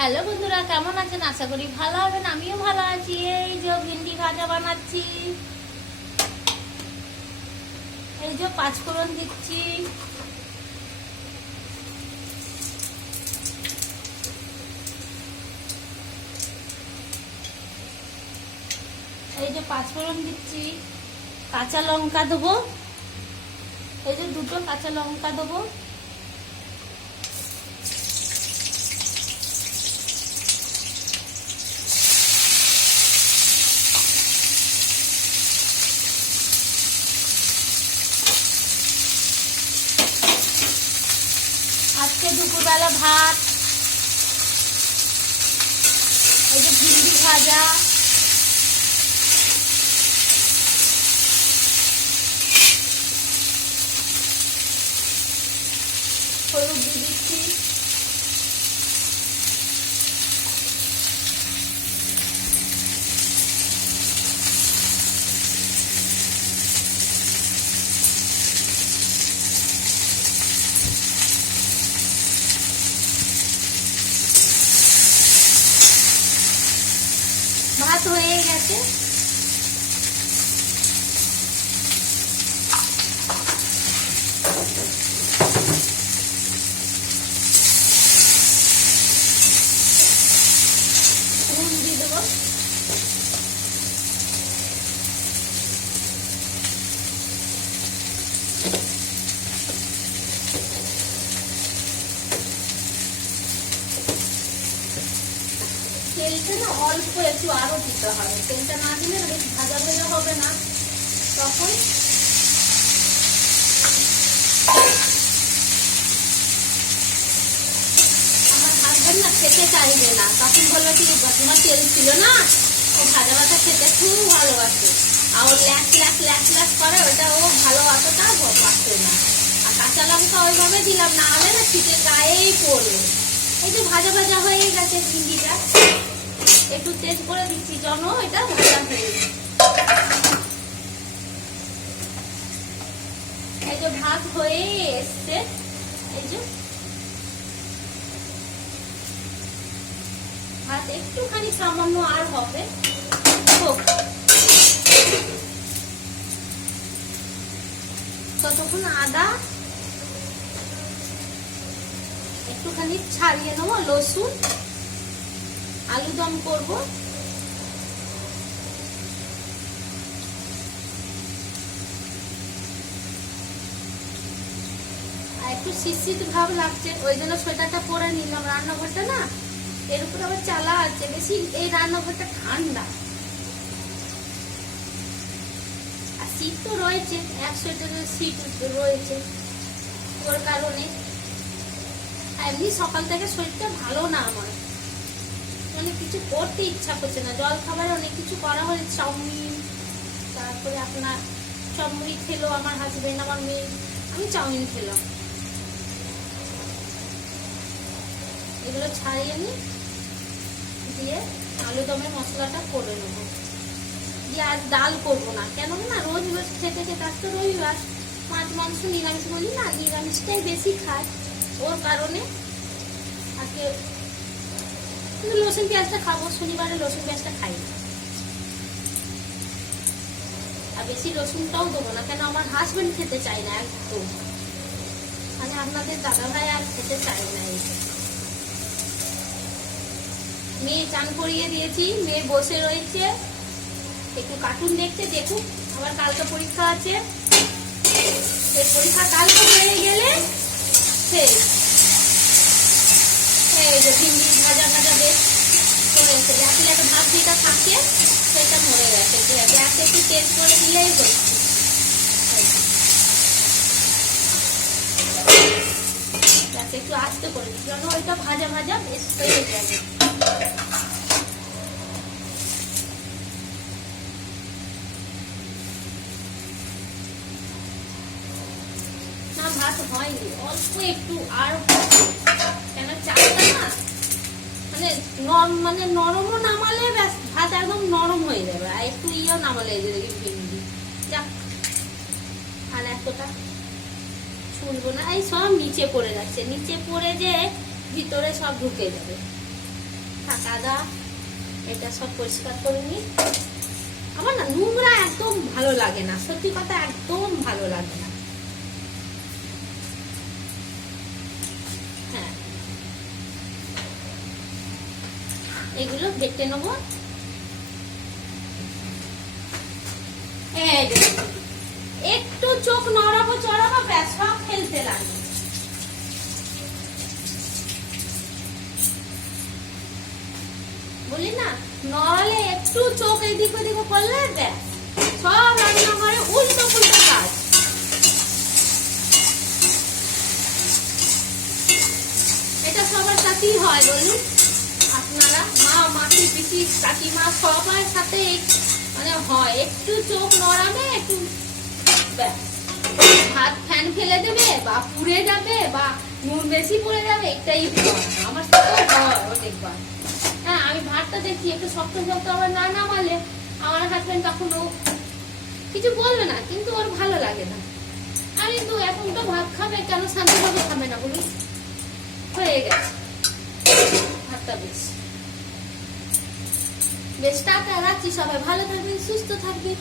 Hello বন্ধুরা, কেমন আছেন? আশা করি ভালো হবেন। আমিও ভালো আছি। এই যে ভিন্ডি ভাজা বানাচ্ছি, এই যে পাঁচফোড়ন দিচ্ছি, এই যে পাঁচফোড়ন দিচ্ছি, কাঁচা লঙ্কা দেবো, এই যে দুটো কাঁচা লঙ্কা দেবো, আজকে দুপুরবেলা ভাত, এই যে ভিন্ডি ভাজা, হলুদ দিয়ে দিচ্ছি, ভাত হয়ে গেছে। নুন দিয়ে দেবো, তেলটা না অল্প একটু আরো দিতে হবে, তেলটা না দিলে না বেশ ভাজা ভাজা হবে না। তখন আমার হাজবেন্ড না খেতে চাইবে না, তখন বললো কি তোমার তেল ছিল না, ও ভাজা ভাজা খেতে খুব ভালোবাসে, আর ও ল্যাস ল্যাস ল্যাস ল্যাস করে, ওটা ও ভালো অতটা বাসে না। আর কাঁচা লঙ্কা ওইভাবে দিলাম, না হলে না শীতে গায়েই পড়বে। এই যে ভাজা ভাজা হয়ে গেছে ভিন্ডিটা, একটু তেজ করে দিচ্ছি যেন এটা ভাজা হয়ে যায়। এই যে ভাত হয়ে এসছে, এই যে ভাত একটুখানি সামান্য আর হবে, ততক্ষণ আদা একটুখানি ছাড়িয়ে নেবো, রসুন, আলু দম করবো, আর একটু শীত ভাব লাগছে, ওই জন্য সোয়েটারটা পরে নিলাম। রান্নাঘরটা না এর উপর আবার চালা আছে বেশি, এই রান্নাঘরটা ঠান্ডা আর শীত তো রয়েছে, এক সোয়েটারের শীত রয়েছে, ওর কারণে। এমনি সকাল থেকে শরীরটা ভালো না আমার, অনেক কিছু করতে ইচ্ছা করছে না। জল খাবার অনেক কিছু করা হয়েছে, চাউমিন, তারপরে আপনার চমড়ি খেলো আমার হাজবেন্ড, আমার মেয়ে, আমি চাউমিন খেলাম। এগুলো ছাড়িয়ে নি, দিয়ে আলু দমের মশলাটা করে নেবো, দিয়ে আজ ডাল করবো না, কেন না রোজ রোজ খেতে খেতে, আজ তো রবিবার, মাছ মাংস নিরামিষ বলি না, নিরামিষটাই বেশি খায়, ওর কারণে আজকে কিন্তু রসুন পেঁয়াজটা খাবো, শনিবারে রসুন পেঁয়াজটা খাই না, আর বেশি রসুনটাও দেবো না, কেন আমার হাজবেন্ড খেতে চায় না একদম, মানে আপনাদের দাদা ভাই আর খেতে চায় না। মেয়ে চান করিয়ে দিয়েছি, মেয়ে বসে রয়েছে একটু কার্টুন দেখছে, দেখুক, আবার কালকে পরীক্ষা আছে, এই পরীক্ষা কালকে হয়ে গেলে শেষ। এই যে ভিন্ডি ভাজা ভাজা বেশ করেছে, একটা ভাত যেটা থাকে সেটা মরে গেছে, গ্যাসে একটু তেল করে দিলেই হচ্ছে। গ্যাসে একটু আস্তে করে দিচ্ছি, কারণ ওইটা ভাজা ভাজা বেশ হয়ে যাবে। না ভাত হয়নি, অল্প একটু আর, কেন চালটা না মানে নরমও নামালে ভাত একদম নরম হয়ে যাবে, আর একটু ইয়েও নামালে ভিন্ডি যাক, আর এতটা ছুলবো না, এই সব নিচে পড়ে যাচ্ছে, নিচে পড়ে যে ভিতরে সব ঢুকে যাবে। থাক আদা, এটা সব পরিষ্কার করে নিই। আমার না নোংরা একদম ভালো লাগে না, সত্যি কথা একদম ভালো লাগে না। হ্যাঁ, এগুলো বেটে নেবো। একটু চোখ নড়াবো চড়াবো, ব্যাস সব ফেলতে লাগবে। বলি না, নড়ালে একটু চোখ এদিক ওদিক করলে ব্যাস সব রান্নাঘরে উল্টো পুল্টো কাজ। এটা সবার সাথেই হয় বলুন আপনারা, মা, মাসি, পিসি, কাকিমা সবার সাথে মানে হয়, একটু চোখ নড়াবে, একটু ভাত ফ্যান ফেলে দেবে, বা পুড়ে যাবে, বা নুন বেশি পড়ে যাবে, এটাই আমার সাথে হয় অনেকবার। হ্যাঁ, আমি ভাতটা দেখি একটু শক্ত শক্ত আবার না নামালে আমার হাজবেন্ড তখন ও কিছু বলবে না, কিন্তু ওর ভালো লাগে না। আর কিন্তু এখন তো ভাত খাবে, কেন শান্তিভাবে খাবে না বলুন? হয়ে গেছে ভাতটা। বেশ টাটা, রাখছি। সবাই ভালো থাকবেন, সুস্থ থাকবেন।